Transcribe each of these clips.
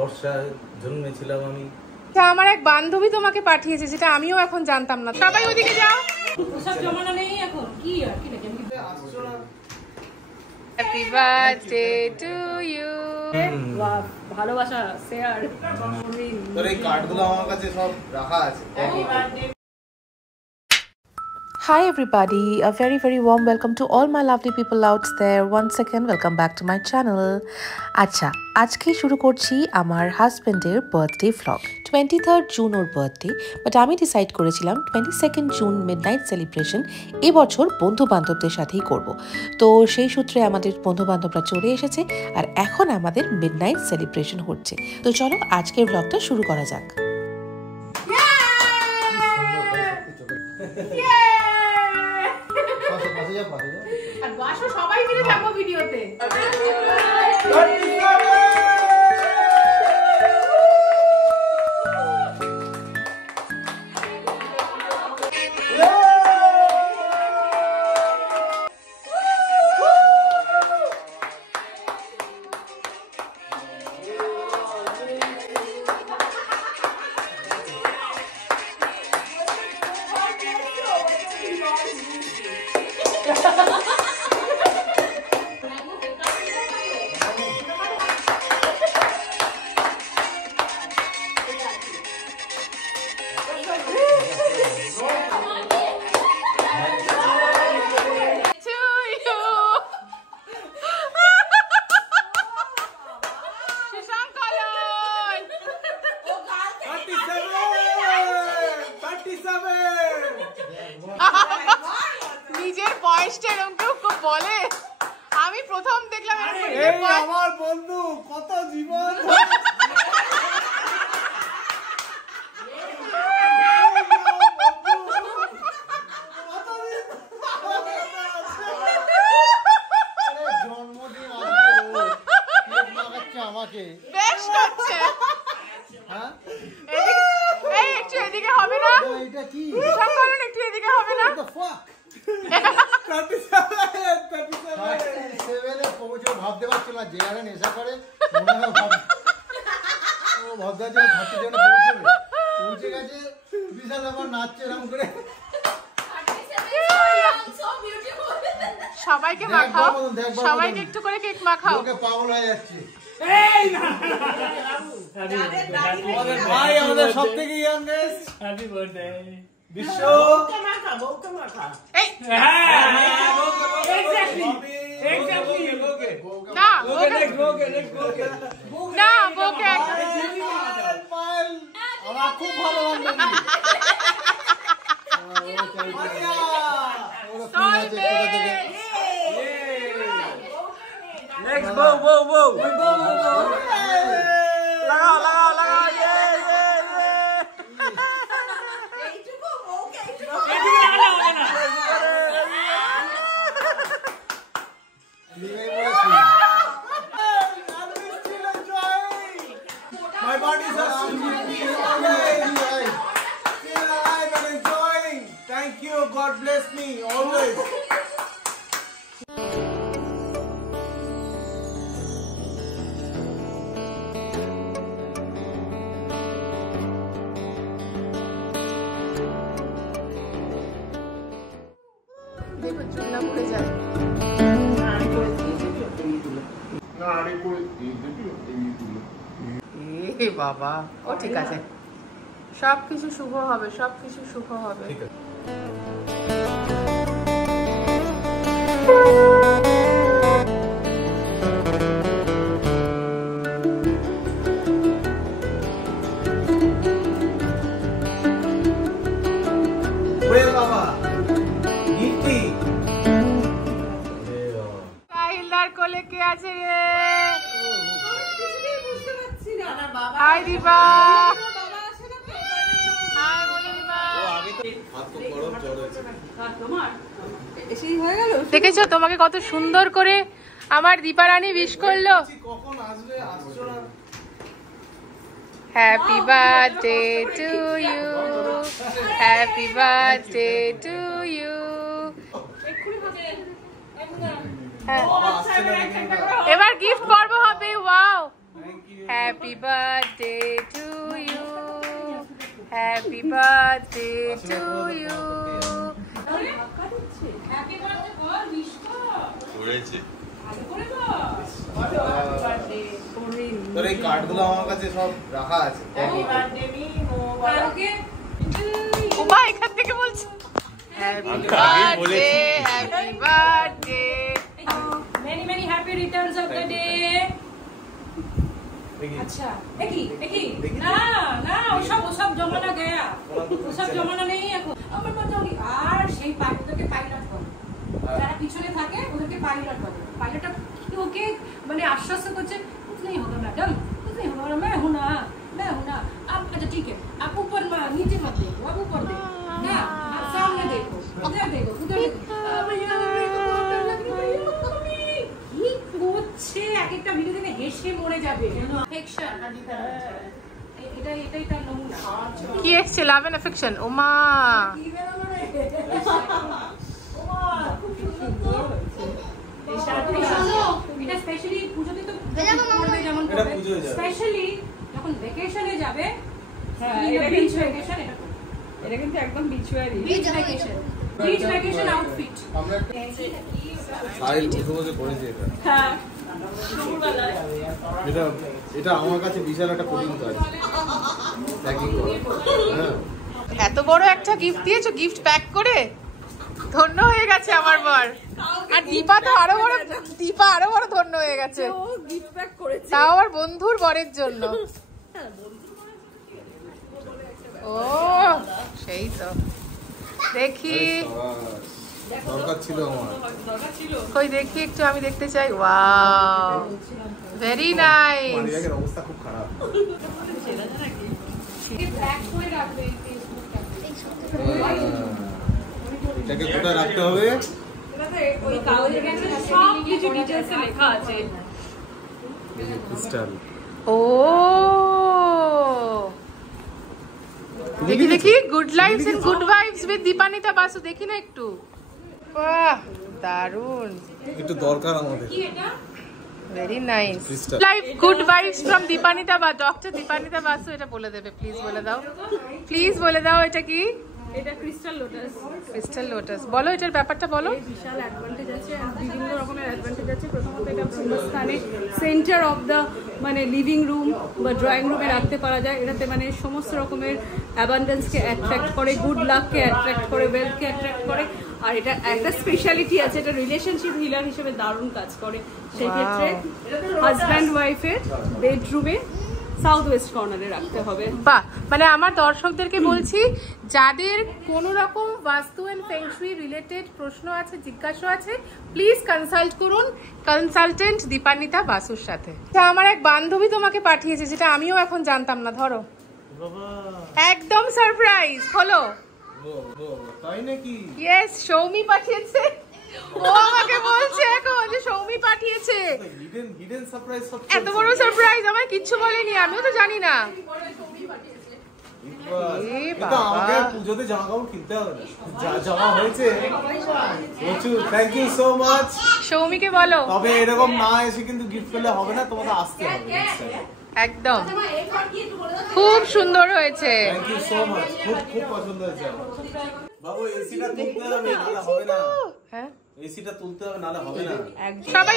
বর্ষায় জন্মেছিলাম আমি। আমার এক বান্ধবী তোমাকে পাঠিয়েছে, যেটা আমিও এখন জানতাম না। সবাই ওদিকে যাও। সব জমানা নেই এখন, কি আর কি নাকি আসছো না। Happy birthday to you. ভালোবাসা শেয়ার। তোর এই কার্ডগুলো আমার কাছে সব রাখা আছে। Hi everybody, a very warm welcome to all my lovely people out there. Once again welcome back to my channel. আচ্ছা, আজকেই শুরু করছি আমার হাজবেন্ডের birthday vlog. 23rd June or birthday, but আমি ডিসাইড করেছিলাম 22nd জুন মিডনাইট সেলিব্রেশন এবছর বন্ধু বান্ধবদের সাথেই করব। তো সেই সূত্রে আমাদের বন্ধু বান্ধবরা চলে এসেছে আর এখন আমাদের মিডনাইট সেলিব্রেশন হচ্ছে। তো চলো আজকের ভ্লগটা শুরু করা যাক। সবাই মিলে যাবো ভিডিওতে। নিজের বয়সটা এরকম কেউ বলে? আমি প্রথম দেখলাম আমার বন্ধু কত জীবন। আমাকে বেশ করছে। হ্যাঁ এই একটু এদিকে হবে না? এটা কি সম্মান? একটু এদিকে হবে না? ভাবতে পারছো না যে আরে নেশা করে পৌঁছে গেছে। বিশাল ব্যাপার, নাচছে এরকম করে। সবাইকে মাখাও, সবাইকে একটু করে কেক মাখাও। পাগল হয়ে যাচ্ছে। ভাই আমাদের সবথেকে ইয়াংগেস্ট। হ্যাপি বার্থডে বিশ্ব। আমার খুব ভালো Next, whoa. Lagao, My bodies are still alive and enjoying. Thank you. God bless me always. দেখো চুলা পড়ে যায়। এ বাবা, ও ঠিক আছে, সবকিছু শুভ হবে, সবকিছু শুভ হবে। কোলে কে আছে রে? হাই দিবা। হাই বলে দিবা। দেখেছো তোমাকে কত সুন্দর করে আমার দীপা রানী উইশ করলো। Happy birthday to you, happy birthday to you. এবার গিফট পর্ব হবে। Wow, Happy birthday to you. Happy birthday to you. Happy birthday কর মিষ্টি করেছে তোর এই কার্ডগুলো আমার কাছে সব রাখা আছে। হ্যাপি বার্থডে মিমো কালকে ওমা এখান থেকে বলছি Happy birthday, happy birthday. many many happy returns of the day. अच्छा देखी ना ना ওসব জমানা গয়া ওসব জমানা নেই এখন আমার কথা বলি আর সেই পাইলটকে পাইলট করে যারা পিছনে থাকে ওদেরকে পাইলট করে পাইলটটা ওকে মানে আশ্বাস করছে कुछ नहीं होगा मैडम कुछ नहीं होगा मैं हूं ना आप अच्छा ठीक है आप ऊपर नीचे मत देखो आप ऊपर देखो ना आप सामने देखो उधर देखो भैया কি করছে এক একটা ভিডিও দেখে হেসে মরে যাবে অ্যাফেকশন এটাই তার নমুনা কি এসছে লাভ এন্ড অ্যাফেকশন ওমা এটা স্পেশালি পুজোতে তো করবে যেমন করবে স্পেশালি যখন ভ্যাকেশনে যাবে বিচ ভ্যাকেশন এটা কিন্তু একদম বিচ ভ্যাকেশন আউটফিট আমরা সাইল বসে করেছি এটা। হ্যাঁ এটা আমার কাছে বিশাল একটা কঠিন কাজ প্যাকিং করা। হ্যাঁ এত বড় একটা গিফট দিয়েছো গিফট প্যাক করে ধন্য হয়ে গেছে আমার বর আর দীপা আরো বড় ধন্য হয়ে গেছে ও গিফট প্যাক করেছে তাও আমার বন্ধুর বরের জন্য ও সেই তো দেখি দরকার ছিল আমার। কই দেখি একটু আমি দেখতে চাই ওয়াও ভেরি নাইস মারিয়ার অবস্থা খুব খারাপ। প্যাক করে রাখবে এটাকে কোথায় রাখতে হবে? ওই কাগজের কাছে সব কিছু ডিটেইলসে লেখা আছে ক্রিস্টাল। ও দেখি good life's and good vibes with Dipanita Basu দেখি না একটু বাহ দারুন একটু দরকার আমাদের। কি এটা very nice Crystal. Life good vibes from Dipanita বা ডক্টর দীপানিতা বাসু এটা বলে দেবে প্লিজ বলে দাও এটা কি এটা ক্রিস্টাল লোটাস ক্রিস্টাল লোটাস বলো এটার ব্যাপারটা বলো বিশাল অ্যাডভান্টেজ আছে আর বিভিন্ন রকমের অ্যাডভান্টেজ আছে প্রথমত এটা স্থানে সেন্টার অফ দ্য মানে লিভিং রুম বা ড্রয়িং রুমে রাখতে পারা যায় এটাতে মানে সমস্ত রকমের অ্যাবান্ডেন্সকে অ্যাট্রাক্ট করে গুড লাককে অ্যাট্রাক্ট করে ওয়েলথকে অ্যাট্রাক্ট করে আর এটা একটা স্পেশালিটি আছে এটা রিলেশনশিপ হিলার হিসেবে দারুণ কাজ করে সেই ক্ষেত্রে হাজব্যান্ড ওয়াইফের বেডরুমে সাউথ ওয়েস্ট কর্নারে রাখতে হবে বাহ মানে আমার দর্শকদেরকে বলছি যাদের কোনো রকম বাস্তু এন্ড ফেংশুই রিলেটেড প্রশ্ন আছে জিজ্ঞাসা আছে প্লিজ কনসাল্ট করুন কনসালটেন্ট দীপানিতা বাসুর সাথে আমার এক বান্ধবী তোমাকে পাঠিয়েছে যেটা আমিও এখন জানতাম না ধরো একদম সারপ্রাইজ হলো তাই নাকি? ইয়েস সৌমি পাঠিয়েছে ও আমাকে বলছে এখন যে সৌমি পাঠিয়েছে হিডেন সারপ্রাইজ সব। এত বড় সারপ্রাইজ আমায় কিচ্ছু বলেনি আমিও তো জানি না এটা আমাকে পুজোতে জামা কাপড় কিনতে হবে যা জামা হয়েছে প্রচুর থ্যাংক ইউ সো মাচ সৌমিকে বলো তবে এরকম না এসে কিন্তু গিফট পেলে হবে না তোমাকে আসতে হবে একদম খুব সুন্দর হয়েছে থ্যাংক ইউ সো মাচ খুব পছন্দ হয়েছে বাবু এসিটা তুলতে হবে নালে হবে না হ্যাঁ এসিটা তুলতে হবে নালে হবে না সবাই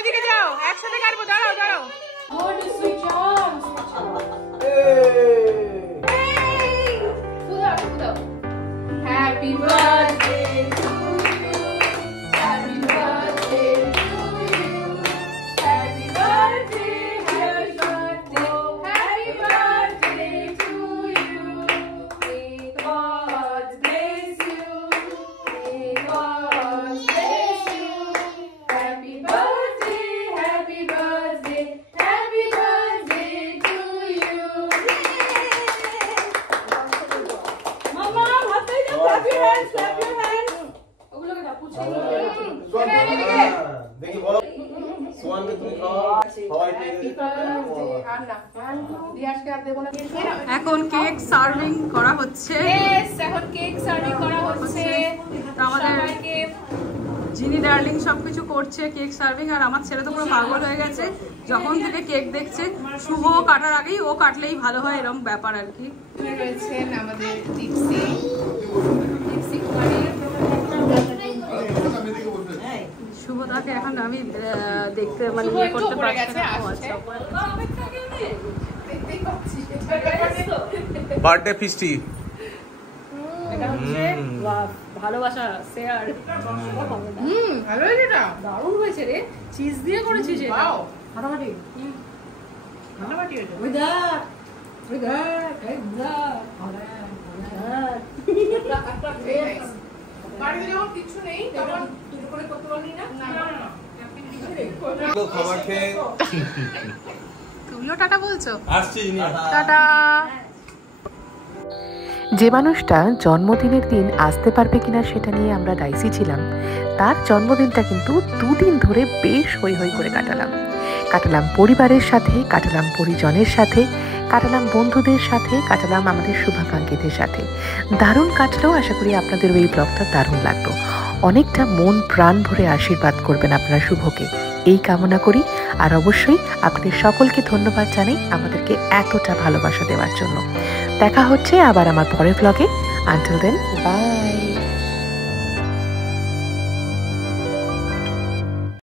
ওদিকে যাও একসাথে কাটবো দাঁড়াও happy birthday to you happy birthday to you happy birthday happy birthday to you may God bless you may God bless you happy birthday to you মামা হাতে দাও ক্ল্যাপ ইওর হ্যান্ডস ওগুলোকে দাও পুছে দেখি বলো সোয়ানকে তুমি খাওয়া সবাই এখন কেক সার্ভিং করা হচ্ছে এখন কেক সার্ভিং করা হচ্ছে আমাদের সবাইকে জিনি ডার্লিং সবকিছু করছে, কেক সার্ভিং, আর আমার ছেলে তো পুরো পাগল হয়ে গেছে যখন থেকে কেক দেখছে। শুভ কাটার আগেই ও কাটলেই ভালো হয়, এরকম ব্যাপার আর কি। রয়েছেন আমাদের দীপসি কুমারী। শুভদাকে এখন আমি দেখতে মানে ইয়ে করতে পারছি না। বার্থডে ফিস্টি এটা হচ্ছে ভালোবাসা শেয়ার। ভালো হয়েছে এটা, দারুণ হয়েছে রে, চিজ দিয়ে করেছিস এটা। ফাটাফাটি ফাটাফাটি হয়েছে। ওই দেখ, ওই দেখ, এই দেখ। বাড়িতে যখন কিছু নেই তখন দুটো করে করতে পারলি না? খাবার খেয়ে তুমিও টাটা বলছো? আসছি টাটা। যে মানুষটা জন্মদিনের দিন আসতে পারবে কিনা সেটা নিয়ে আমরা ডাইসি ছিলাম, তার জন্মদিনটা কিন্তু 2 দিন ধরে বেশ হই হই করে কাটালাম পরিবারের সাথে, কাটালাম পরিজনের সাথে, কাটালাম বন্ধুদের সাথে, কাটালাম আমাদের শুভাকাঙ্ক্ষীদের সাথে। দারুণ কাটলেও আশা করি আপনাদের এই ব্লগটা দারুণ লাগলো। অনেকটা মন প্রাণ ভরে আশীর্বাদ করবেন আপনারা শুভকে, এই কামনা করি। আর অবশ্যই আপনাদের সকলকে ধন্যবাদ জানাই আমাদেরকে এতটা ভালোবাসা দেওয়ার জন্য। দেখা হচ্ছে আবার আমার পরের ব্লগে। Until then, by.